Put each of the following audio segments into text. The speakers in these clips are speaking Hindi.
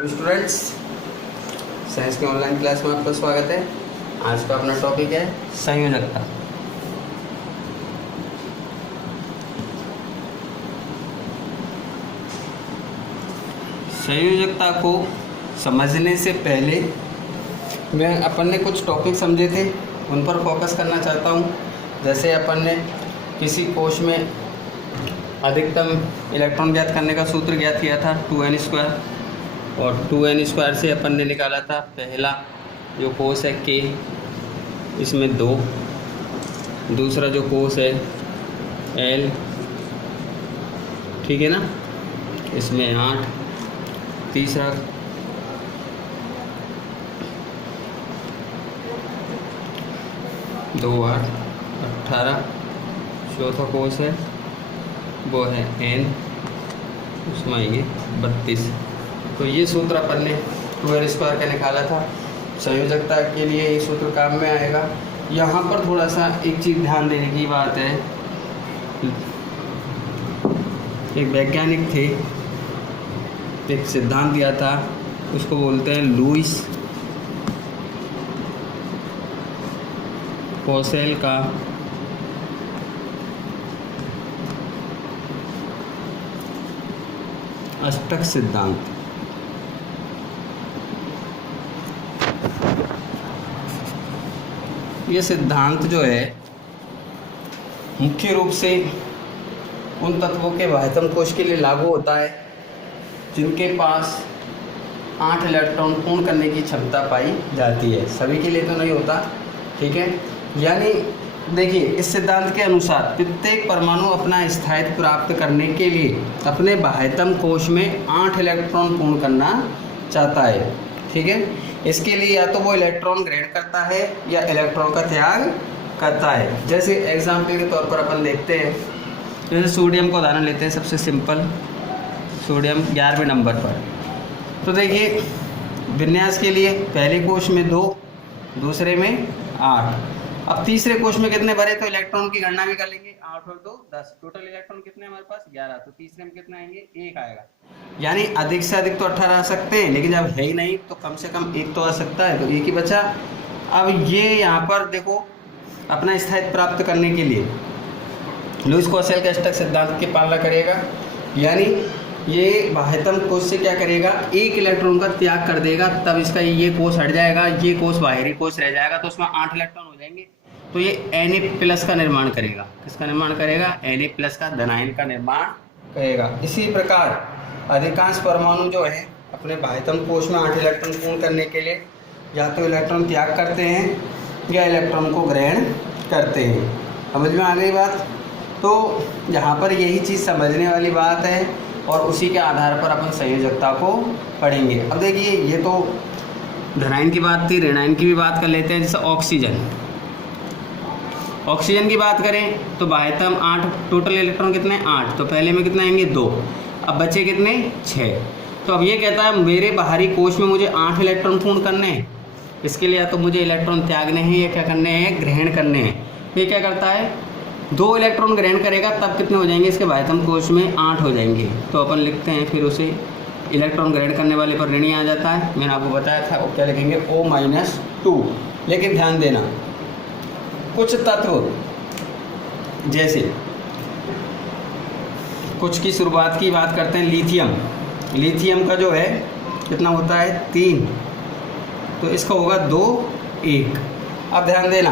स्टूडेंट्स, साइंस के ऑनलाइन क्लास में आपका स्वागत है। आज का अपना टॉपिक है संयोजकता। संयोजकता को समझने से पहले अपन ने कुछ टॉपिक समझे थे, उन पर फोकस करना चाहता हूँ। जैसे अपन ने किसी कोश में अधिकतम इलेक्ट्रॉन ज्ञात करने का सूत्र ज्ञात किया था 2n², और 2n² से अपन ने निकाला था पहला जो कोश है k, इसमें 2, दूसरा जो कोश है l, ठीक है ना, इसमें 8, तीसरा 2, 8, 18, चौथा कोश है वो है n, उसमें आएंगे 32। तो ये सूत्र अपन ने 2n² का निकाला था। संयोजकता के लिए ये सूत्र काम में आएगा। यहाँ पर थोड़ा सा एक चीज़ ध्यान देने की बात है। एक वैज्ञानिक थे, एक सिद्धांत दिया था, उसको बोलते हैं लुईस पॉसेल का अष्टक सिद्धांत। ये सिद्धांत जो है मुख्य रूप से उन तत्वों के बाह्यतम कोश के लिए लागू होता है जिनके पास 8 इलेक्ट्रॉन पूर्ण करने की क्षमता पाई जाती है। सभी के लिए तो नहीं होता, ठीक है। यानी देखिए, इस सिद्धांत के अनुसार प्रत्येक परमाणु अपना स्थायित्व प्राप्त करने के लिए अपने बाह्यतम कोश में 8 इलेक्ट्रॉन पूर्ण करना चाहता है, ठीक है। इसके लिए या तो वो इलेक्ट्रॉन ग्रहण करता है या इलेक्ट्रॉन का त्याग करता है। जैसे एग्जाम्पल के तौर पर अपन देखते हैं, जैसे सोडियम का उदाहरण लेते हैं, सबसे सिंपल सोडियम 11वें नंबर पर। तो देखिए, विन्यास के लिए पहले कोश में 2, दूसरे में 8। अब तीसरे कोश में कितने भरे, तो इलेक्ट्रॉन की गणना भी कर लेंगे। 8 और 2 10, टोटल इलेक्ट्रॉन कितने हमारे पास 11। तो तीसरे में कितना आएंगे, 1 आएगा। यानी अधिक से अधिक तो 18 आ सकते हैं, लेकिन जब है ही नहीं तो कम से कम 1 तो आ सकता है, तो 1 ही बचा। अब ये यहाँ पर देखो, अपना स्थायित्व प्राप्त करने के लिए लुईस पॉसेल के अष्टक सिद्धांत की पालना करेगा। यानी ये बाह्यतम कोश से क्या करेगा, 1 इलेक्ट्रॉन का त्याग कर देगा, तब इसका ये कोश हट जाएगा, ये कोश बाहरी कोश रह जाएगा, तो उसमें 8 इलेक्ट्रॉन हो जाएंगे। तो ये Na+ का निर्माण करेगा। किसका निर्माण करेगा, Na+ का धनायन का निर्माण करेगा। इसी प्रकार अधिकांश परमाणु जो है अपने बाह्यतम कोश में 8 इलेक्ट्रॉन पूर्ण करने के लिए या तो इलेक्ट्रॉन त्याग करते हैं या इलेक्ट्रॉन को ग्रहण करते हैं। समझ में आ गई बात। तो यहाँ पर यही चीज़ समझने वाली बात है, और उसी के आधार पर अपन संयोजकता को पढ़ेंगे। अब देखिए, ये तो धनायन की बात थी, ऋणायन की भी बात कर लेते हैं। जैसे ऑक्सीजन की बात करें तो बाह्यतम 8, टोटल इलेक्ट्रॉन कितने 8, तो पहले में कितने आएंगे 2, अब बचे कितने 6। तो अब ये कहता है मेरे बाहरी कोश में मुझे 8 इलेक्ट्रॉन पूर्ण करने हैं। इसके लिए या तो मुझे इलेक्ट्रॉन त्यागने हैं या क्या करने हैं, ग्रहण करने हैं। ये क्या करता है, 2 इलेक्ट्रॉन ग्रहण करेगा, तब कितने हो जाएंगे, इसके बाह्यतम कोश में 8 हो जाएंगे। तो अपन लिखते हैं फिर उसे, इलेक्ट्रॉन ग्रहण करने वाले पर ऋणी आ जाता है। मैंने आपको बताया था वो क्या लिखेंगे, O-2। लेकिन ध्यान देना, कुछ तत्व जैसे कुछ की शुरुआत की बात करते हैं, लिथियम का जो है कितना होता है 3, तो इसका होगा 2, 1। अब ध्यान देना,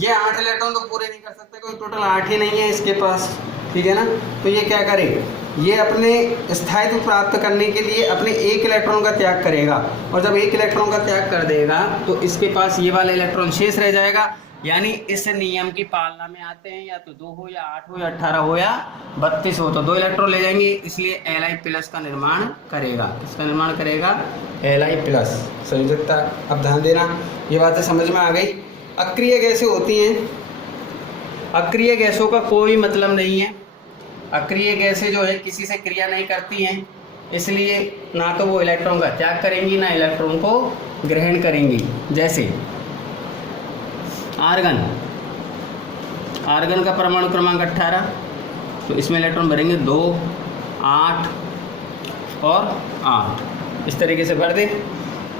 ये 8 इलेक्ट्रॉन तो पूरे नहीं कर सकते, क्योंकि टोटल 8 ही नहीं है इसके पास, ठीक है ना। तो ये क्या करे, ये अपने स्थायित्व प्राप्त करने के लिए अपने 1 इलेक्ट्रॉन का त्याग करेगा, और जब 1 इलेक्ट्रॉन का त्याग कर देगा तो इसके पास ये वाला इलेक्ट्रॉन शेष रह जाएगा। यानी इस नियम की पालना में आते हैं, या तो 2 हो या 8 हो या 18 हो या 32 हो, तो 2 इलेक्ट्रॉन ले जाएंगे, इसलिए Li+ का निर्माण करेगा। किसका निर्माण करेगा, Li+। संयोजकता, अब ध्यान देना, ये बातें समझ में आ गई। अक्रिय गैसें होती हैं, अक्रिय गैसों का कोई मतलब नहीं है। अक्रिय गैसें जो है किसी से क्रिया नहीं करती हैं, इसलिए ना तो वो इलेक्ट्रॉन का त्याग करेंगी ना इलेक्ट्रॉन को ग्रहण करेंगी। जैसे आर्गन, आर्गन का परमाणु क्रमांक 18, तो इसमें इलेक्ट्रॉन भरेंगे 2, 8, और 8 इस तरीके से भर दे,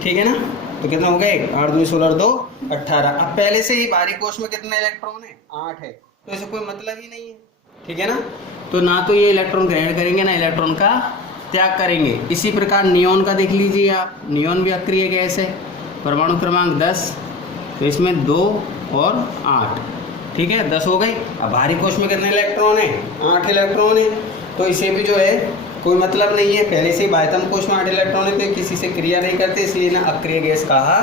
ठीक है ना। तो कितना हो गए 8 दूनी 16 2 18। अब पहले से ही बाहरी कोश में कितने इलेक्ट्रॉन है 8 है, तो इसे कोई मतलब ही नहीं है, ठीक है ना। तो ना तो ये इलेक्ट्रॉन ग्रहण करेंगे ना इलेक्ट्रॉन का त्याग करेंगे। इसी प्रकार नियॉन का देख लीजिए आप, नियॉन भी अक्रिय गैस है, परमाणु क्रमांक 10, तो इसमें 2 और 8, ठीक है 10 हो गए। अब बाहरी कोश में कितने इलेक्ट्रॉन है 8 इलेक्ट्रॉन है, तो इसे भी जो है कोई मतलब नहीं है, पहले से ही बाह्यतम कोश में 8 इलेक्ट्रॉन है, तो किसी से क्रिया नहीं करते, इसलिए ना अक्रिय गैस कहा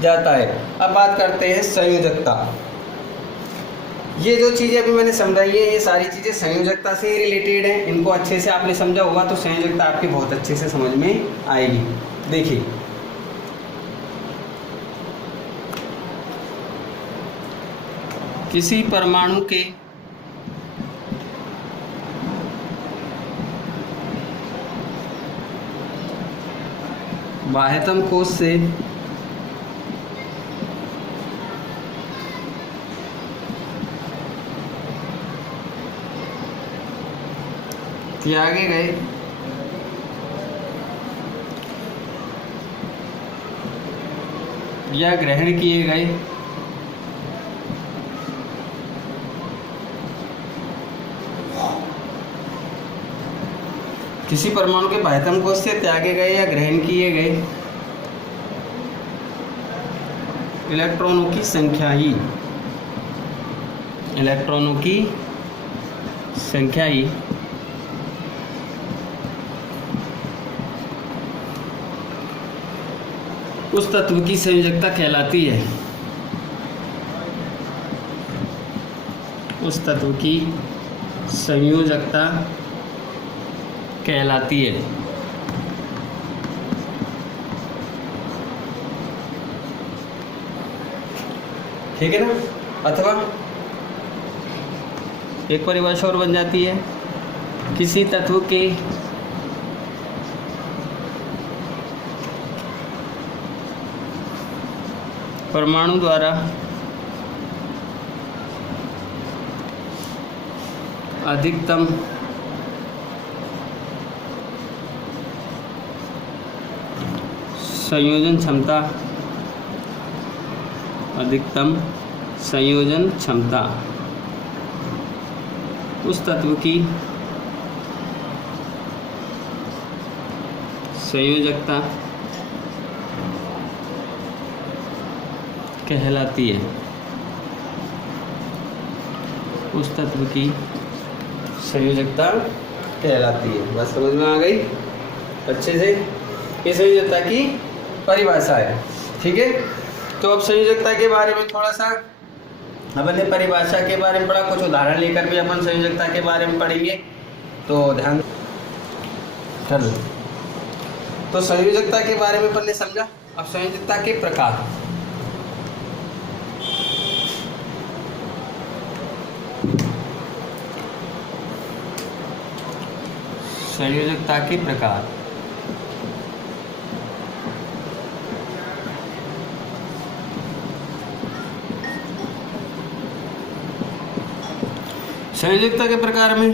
जाता है। अब बात करते हैं संयोजकता। ये जो चीज़ें अभी मैंने समझाई है ये सारी चीज़ें संयोजकता से ही रिलेटेड हैं। इनको अच्छे से आपने समझा होगा तो संयोजकता आपकी बहुत अच्छे से समझ में आएगी। देखिए किसी परमाणु के बाह्यतम कोश से त्यागे गए या ग्रहण किए गए किसी परमाणु के बाह्यतम कोश से त्यागे गए या ग्रहण किए गए इलेक्ट्रॉनों की संख्या ही उस तत्व की संयोजकता कहलाती है। उस तत्व की संयोजकता कहलाती है। ठीक है ना। अथवा एक परिभाषा और बन जाती है, किसी तत्व के परमाणु द्वारा अधिकतम संयोजन क्षमता उस तत्व की संयोजकता कहलाती है। उस तत्व की संयोजकता कहलाती है। बात समझ में आ गई अच्छे से। ये संयोजकता की परिभाषा है, ठीक है। तो अब संयोजकता के बारे में थोड़ा सा अपन ने परिभाषा के बारे में पढ़ा, कुछ उदाहरण लेकर भी अपन संयोजकता के बारे में पढ़ेंगे, तो ध्यान चल। तो संयोजकता के बारे में अपन ने समझा। अब संयोजकता के प्रकार, संयोजकता के प्रकार संयोजकता के प्रकार में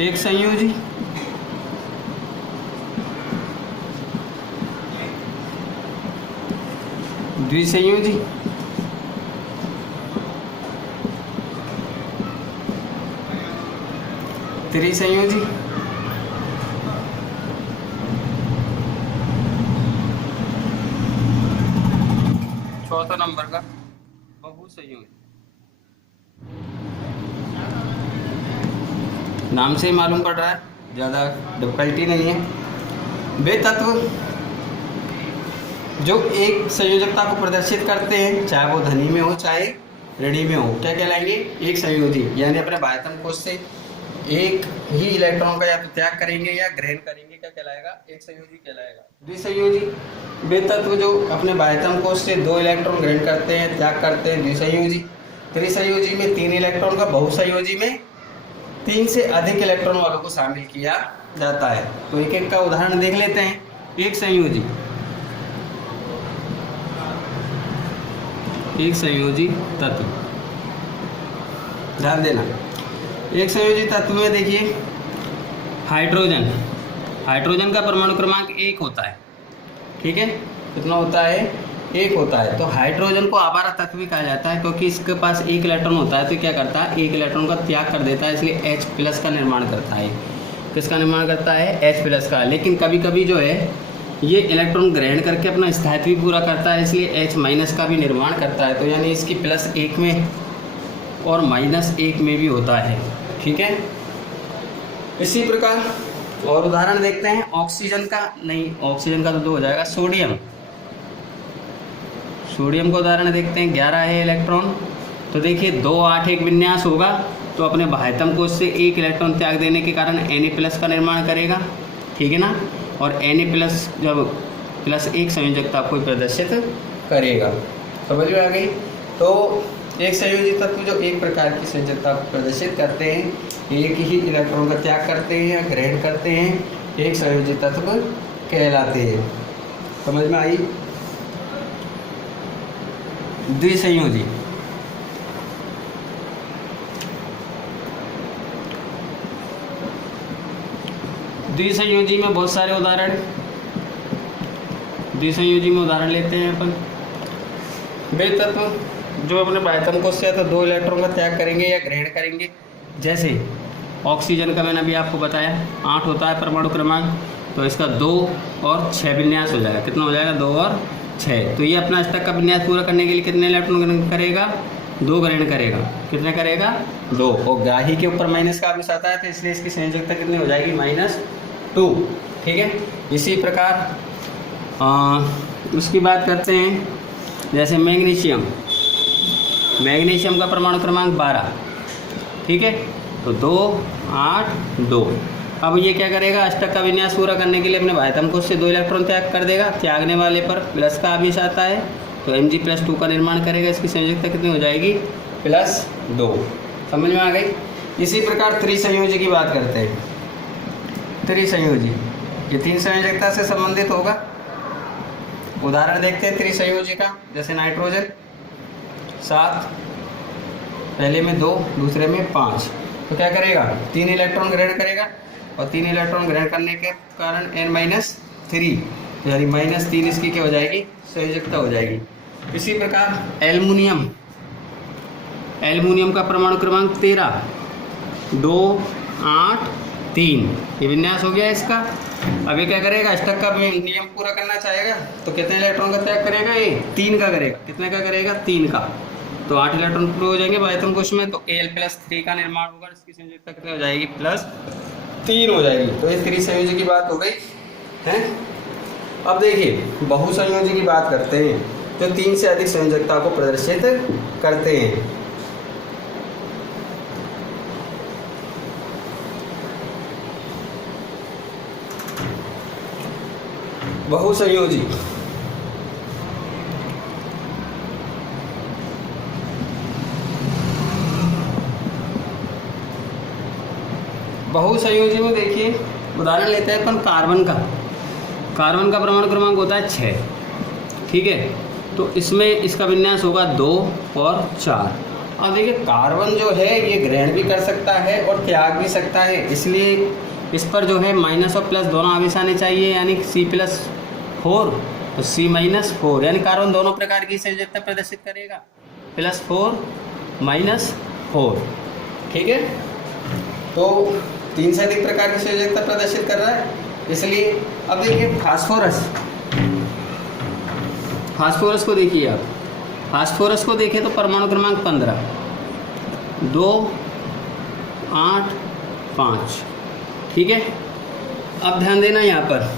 एक संयोजी, द्विसंयोजी, त्रिसंयोजी, चौथा नंबर का बहुसंयोजी। नाम से ही मालूम पड़ रहा है, ज़्यादा डिफिकल्टी नहीं है। वे तत्व जो एक संयोजकता को प्रदर्शित करते हैं, चाहे वो धनी में हो चाहे ऋणी में हो, क्या कहलाएंगे? एक संयोजी। यानी अपने बाह्यतम कोश से एक ही इलेक्ट्रॉन का या तो त्याग करेंगे या ग्रहण करेंगे, क्या कहलाएगा? एक संयोजी कहलाएगा। द्विसंयोजी, वे तत्व जो अपने बाह्यतम कोश से 2 इलेक्ट्रॉन ग्रहण करते हैं, त्याग करते हैं, द्विसंयोजी। त्रिसंयोजी में 3 इलेक्ट्रॉन का, बहुसंयोजी में 3 से अधिक इलेक्ट्रॉन वालों को शामिल किया जाता है। तो एक एक का उदाहरण देख लेते हैं। एक संयोजी, एक संयोजी तत्व, ध्यान देना। एक संयोजी तत्व में देखिए हाइड्रोजन हाइड्रोजन का परमाणु क्रमांक 1 होता है, ठीक है, कितना होता है, 1 होता है। तो हाइड्रोजन को आवारा तत्व भी कहा जाता है, क्योंकि इसके पास 1 इलेक्ट्रॉन होता है, तो क्या करता है, 1 इलेक्ट्रॉन का त्याग कर देता है, इसलिए H+ का निर्माण करता है। किसका निर्माण करता है, H+ का। लेकिन कभी कभी जो है ये इलेक्ट्रॉन ग्रहण करके अपना स्थायित्व भी पूरा करता है, इसलिए H- का भी निर्माण करता है। तो यानी इसकी +1 में और -1 में भी होता है, ठीक है। इसी प्रकार और उदाहरण देखते हैं ऑक्सीजन का, नहीं ऑक्सीजन का तो 2 हो जाएगा। सोडियम का उदाहरण देखते हैं, 11 है इलेक्ट्रॉन। तो देखिए 2 8 एक विन्यास होगा, तो अपने बाह्यतम कोश से 1 इलेक्ट्रॉन त्याग देने के कारण Na+ का निर्माण करेगा, ठीक है ना। और Na+ जब +1 संयोजकता को प्रदर्शित करेगा, समझ में आ गई। तो एक संयोजी तत्व जो एक प्रकार की संयोजकता को प्रदर्शित करते हैं, एक ही इलेक्ट्रॉन का त्याग करते हैं या ग्रहण करते हैं, एक संयोजी तत्व कहलाते हैं। समझ में आई। द्विसंयोजी, द्विसंयोजी में बहुत सारे उदाहरण, द्विसंयोजी में उदाहरण लेते हैं अपन। वे तत्व जो अपने बाह्यतम कोश से तो 2 इलेक्ट्रॉन का त्याग करेंगे या ग्रहण करेंगे, जैसे ऑक्सीजन का मैंने अभी आपको बताया 8 होता है परमाणु क्रमांक, तो इसका 2 और 6 विन्यास हो जाएगा। कितना हो जाएगा, 2 और 6। तो ये अपना अष्टक का विन्यास पूरा करने के लिए कितने इलेक्ट्रॉन ग्रहण करेगा, 2 ग्रहण करेगा। कितने करेगा, 2। और ग्राही के ऊपर माइनस का आवेश आता है, तो इसलिए इसकी संयोजकता कितनी हो जाएगी, -2, ठीक है। इसी प्रकार उसकी बात करते हैं, जैसे मैग्नीशियम, मैग्नीशियम का परमाणु क्रमांक 12, ठीक है। तो 2 8 2। अब ये क्या करेगा, अष्टक का विन्यास पूरा करने के लिए अपने बाह्यतम कोश से 2 इलेक्ट्रॉन त्याग कर देगा, त्यागने वाले पर प्लस का आवेश आता है, तो Mg+2 का निर्माण करेगा। इसकी संयोजकता कितनी हो जाएगी, +2। समझ में आ गई। इसी प्रकार त्रिसंयोजी की बात करते हैं। त्रिसंयोजी ये 3 संयोजकता से संबंधित होगा। उदाहरण देखते हैं त्रिसंयोजी का, जैसे नाइट्रोजन 7, पहले में 2, दूसरे में 5। तो क्या करेगा, 3 इलेक्ट्रॉन ग्रहण करेगा, और 3 इलेक्ट्रॉन ग्रहण करने के कारण N-3, यानी -3 इसकी क्या हो जाएगी, संयोजकता हो जाएगी। इसी प्रकार एल्युमिनियम, एल्युमिनियम का परमाणु क्रमांक 13, 2 8 3, ये विन्यास हो गया इसका। अब ये क्या करेगा, अष्टक का नियम पूरा करना चाहेगा, तो कितने इलेक्ट्रॉन का त्याग करेगा, ये 3 का करेगा। कितने का करेगा, 3 का। तो 8 इलेक्ट्रॉन पूरे हो जाएंगे बाह्यतम कोश में, तो Al+3 का निर्माण होगा। इसकी संयोजकता कितनी हो जाएगी, +3 हो जाएगी। तो ये त्रिसंयोजी की बात हो गई है। अब देखिए बहुसंयोजी की बात करते हैं, जो 3 से अधिक संयोजकता को प्रदर्शित करते हैं। बहुसंयोजी, बहुसंयोजी में देखिए उदाहरण लेते हैं अपन कार्बन का। कार्बन का परमाणु क्रमांक होता है 6, ठीक है। तो इसमें इसका विन्यास होगा 2 और 4। अब देखिए कार्बन जो है ये ग्रहण भी कर सकता है और त्याग भी सकता है, इसलिए इस पर जो है माइनस और प्लस दोनों आवेश आने चाहिए, यानी C+4 और C-4, यानी कार्बन दोनों प्रकार की संयोजकता प्रदर्शित करेगा, +4 -4, ठीक है। तो 3 से अधिक प्रकार की संयोजकता प्रदर्शित कर रहा है, इसलिए अब देखिए फास्फोरस, फास्फोरस को देखिए आप, फास्फोरस को देखें तो परमाणु क्रमांक 15, 2 8 5, ठीक है। अब ध्यान देना यहाँ पर,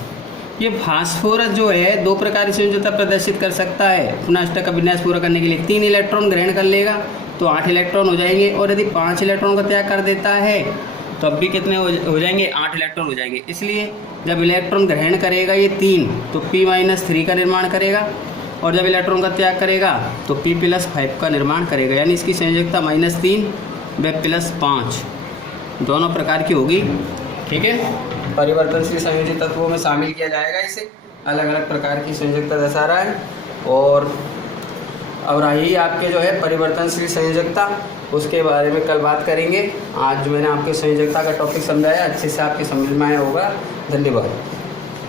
ये फास्फोरस जो है 2 प्रकार की संयोजकता प्रदर्शित कर सकता है। अपना अष्टक का विन्यास पूरा करने के लिए 3 इलेक्ट्रॉन ग्रहण कर लेगा, तो 8 इलेक्ट्रॉन हो जाएंगे, और यदि 5 इलेक्ट्रॉन का त्याग कर देता है तो अब भी कितने हो जाएंगे, 8 इलेक्ट्रॉन हो जाएंगे। इसलिए जब इलेक्ट्रॉन ग्रहण करेगा ये 3, तो P-3 का निर्माण करेगा, और जब इलेक्ट्रॉन का त्याग करेगा तो P+5 का निर्माण करेगा, यानी इसकी संयोजकता -3 व +5 दोनों प्रकार की होगी, ठीक है। परिवर्तनशील संयोजी तत्वों में शामिल किया जाएगा इसे, अलग अलग प्रकार की संयोजकता दर्शा रहा है। और अब रही आपके जो है परिवर्तनशील संयोजकता, उसके बारे में कल बात करेंगे। आज जो मैंने आपके संयोजकता का टॉपिक समझाया अच्छे से आपके समझ में आया होगा। धन्यवाद।